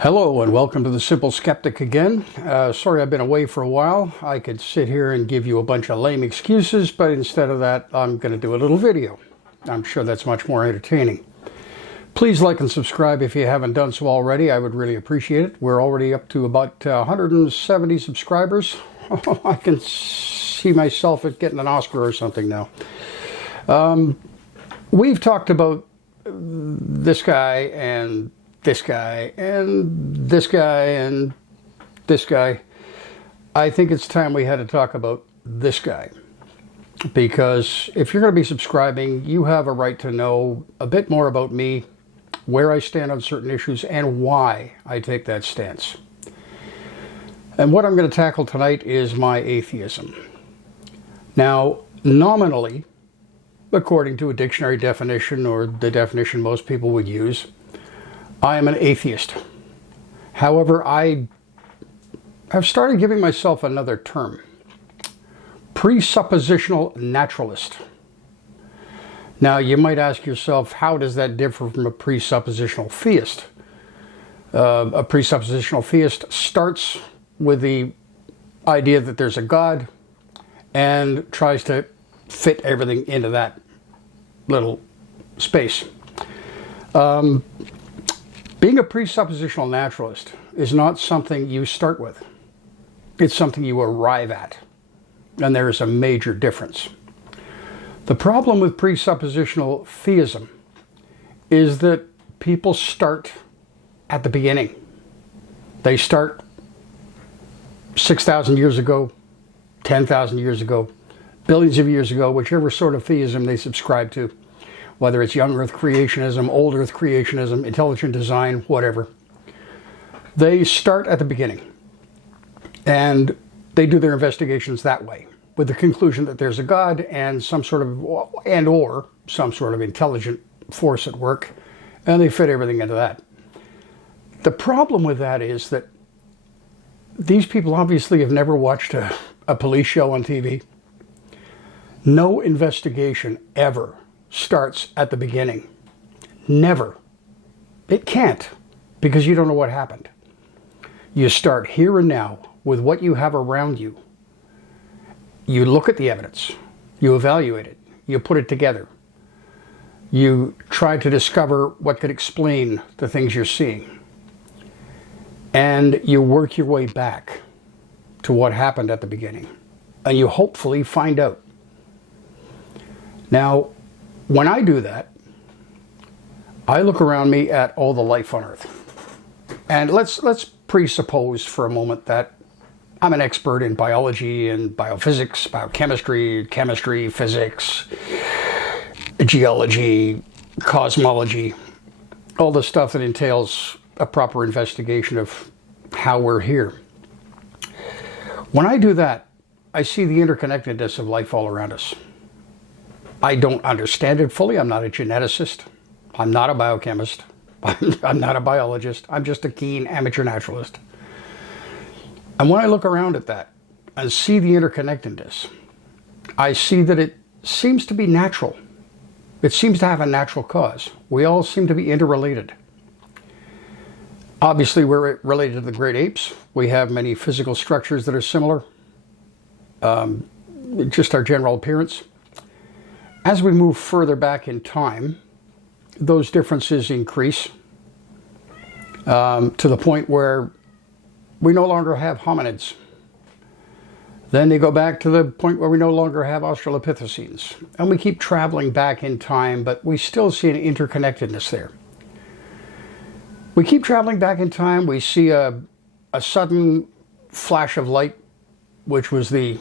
Hello and welcome to The Simple Skeptic again. Sorry I've been away for a while. I could sit here and give you a bunch of lame excuses, but instead of that, I'm going to do a little video. I'm sure that's much more entertaining. Please like and subscribe if you haven't done so already. I would really appreciate it. We're already up to about 170 subscribers. I can see myself at getting an Oscar or something now. We've talked about this guy and this guy and this guy and this guy. I think it's time we had to talk about this guy, because if you're going to be subscribing, you have a right to know a bit more about me, where I stand on certain issues, and why I take that stance. And what I'm going to tackle tonight is my atheism. Now, nominally, according to a dictionary definition, or the definition most people would use, I am an atheist. However, I have started giving myself another term: presuppositional naturalist. Now, you might ask yourself, how does that differ from a presuppositional theist? A presuppositional theist starts with the idea that there's a God and tries to fit everything into that little space. Being a presuppositional naturalist is not something you start with. It's something you arrive at. And there is a major difference. The problem with presuppositional theism is that people start at the beginning. They start 6,000 years ago, 10,000 years ago, billions of years ago, whichever sort of theism they subscribe to. Whether it's young earth creationism, old earth creationism, intelligent design, whatever. They start at the beginning. And they do their investigations that way, with the conclusion that there's a God and some sort of intelligent force at work, and they fit everything into that. The problem with that is that these people obviously have never watched a police show on TV. No investigation ever starts at the beginning. Never. It can't, because you don't know what happened. You start here and now with what you have around you. You look at the evidence. You evaluate it. You put it together. You try to discover what could explain the things you're seeing. And you work your way back to what happened at the beginning. And you hopefully find out. Now, when I do that, I look around me at all the life on Earth. And let's presuppose for a moment that I'm an expert in biology and biophysics, biochemistry, chemistry, physics, geology, cosmology, all the stuff that entails a proper investigation of how we're here. When I do that, I see the interconnectedness of life all around us. I don't understand it fully. I'm not a geneticist. I'm not a biochemist. I'm not a biologist. I'm just a keen amateur naturalist. And when I look around at that and see the interconnectedness, I see that it seems to be natural. It seems to have a natural cause. We all seem to be interrelated. Obviously, we're related to the great apes. We have many physical structures that are similar. Just our general appearance. As we move further back in time, those differences increase to the point where we no longer have hominids. Then they go back to the point where we no longer have Australopithecines. And we keep traveling back in time, but we still see an interconnectedness there. We keep traveling back in time. We see a sudden flash of light, which was the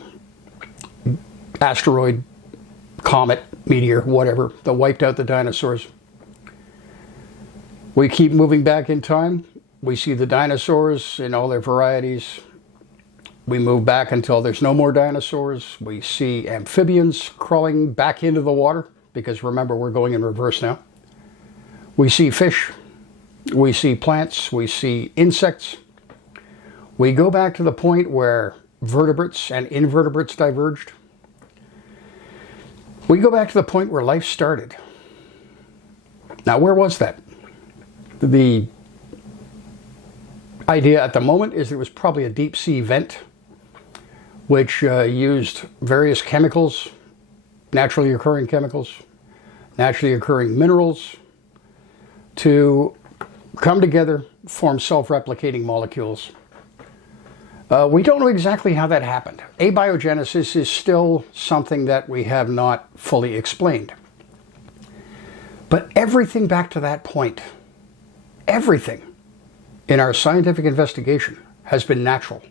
asteroid, comet, meteor, whatever, that wiped out the dinosaurs. We keep moving back in time. We see the dinosaurs in all their varieties. We move back until there's no more dinosaurs. We see amphibians crawling back into the water, because remember, we're going in reverse now. We see fish. We see plants. We see insects. We go back to the point where vertebrates and invertebrates diverged. We go back to the point where life started. Now, where was that? The idea at the moment is it was probably a deep sea vent which used various chemicals, naturally occurring chemicals, naturally occurring minerals, to come together, form self-replicating molecules. We don't know exactly how that happened. Abiogenesis is still something that we have not fully explained. But everything back to that point, everything in our scientific investigation has been natural.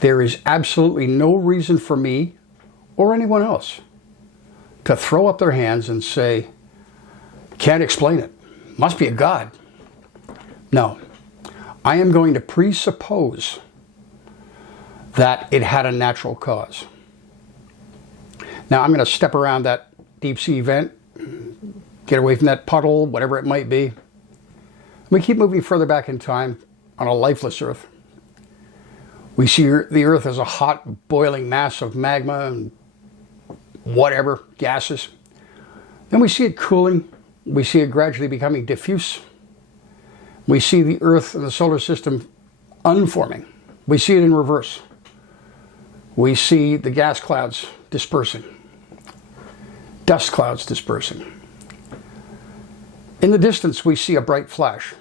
There is absolutely no reason for me or anyone else to throw up their hands and say, can't explain it, must be a God. No, I am going to presuppose that it had a natural cause. Now I'm going to step around that deep sea vent, get away from that puddle, whatever it might be. We keep moving further back in time on a lifeless Earth. We see the Earth as a hot, boiling mass of magma and whatever, gases. Then we see it cooling. We see it gradually becoming diffuse. We see the Earth and the solar system unforming. We see it in reverse. We see the gas clouds dispersing, dust clouds dispersing. In the distance, we see a bright flash.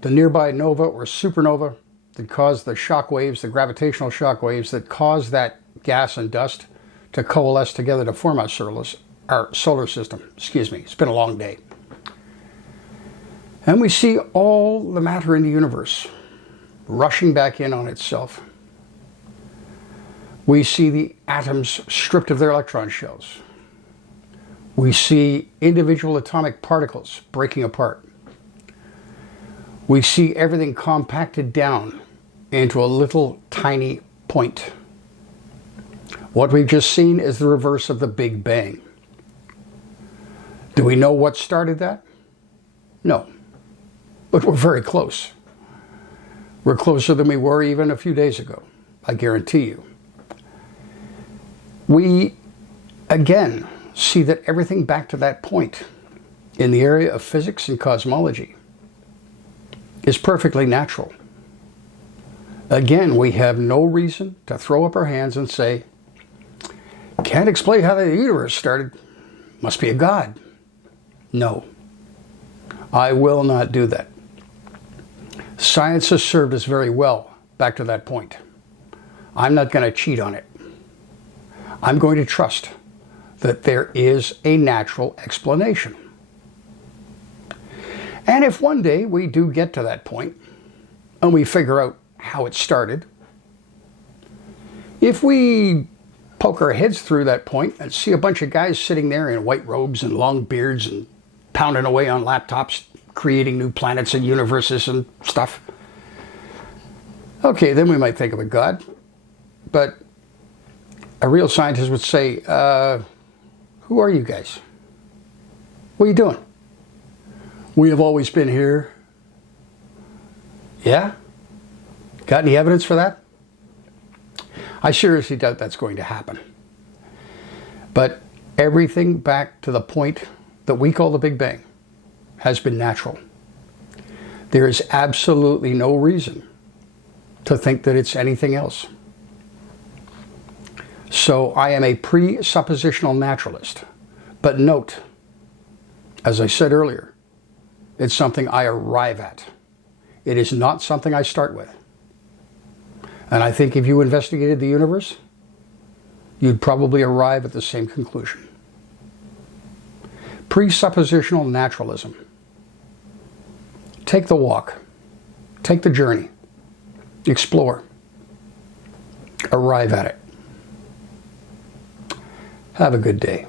The nearby nova or supernova that caused the shock waves, the gravitational shock waves that cause that gas and dust to coalesce together to form our solar system. Excuse me, it's been a long day. And we see all the matter in the universe rushing back in on itself. We see the atoms stripped of their electron shells. We see individual atomic particles breaking apart. We see everything compacted down into a little tiny point. What we've just seen is the reverse of the Big Bang. Do we know what started that? No. But we're very close. We're closer than we were even a few days ago, I guarantee you. We, again, see that everything back to that point in the area of physics and cosmology is perfectly natural. Again, we have no reason to throw up our hands and say, can't explain how the universe started, must be a God. No, I will not do that. Science has served us very well back to that point. I'm not going to cheat on it. I'm going to trust that there is a natural explanation. And if one day we do get to that point and we figure out how it started, if we poke our heads through that point and see a bunch of guys sitting there in white robes and long beards and pounding away on laptops, creating new planets and universes and stuff, okay, then we might think of a God. But a real scientist would say, who are you guys? What are you doing? We have always been here. Yeah? Got any evidence for that? I seriously doubt that's going to happen. But everything back to the point that we call the Big Bang has been natural. There is absolutely no reason to think that it's anything else. So I am a presuppositional naturalist. But note, as I said earlier, it's something I arrive at. It is not something I start with. And I think if you investigated the universe, you'd probably arrive at the same conclusion. Presuppositional naturalism. Take the walk. Take the journey. Explore. Arrive at it. Have a good day.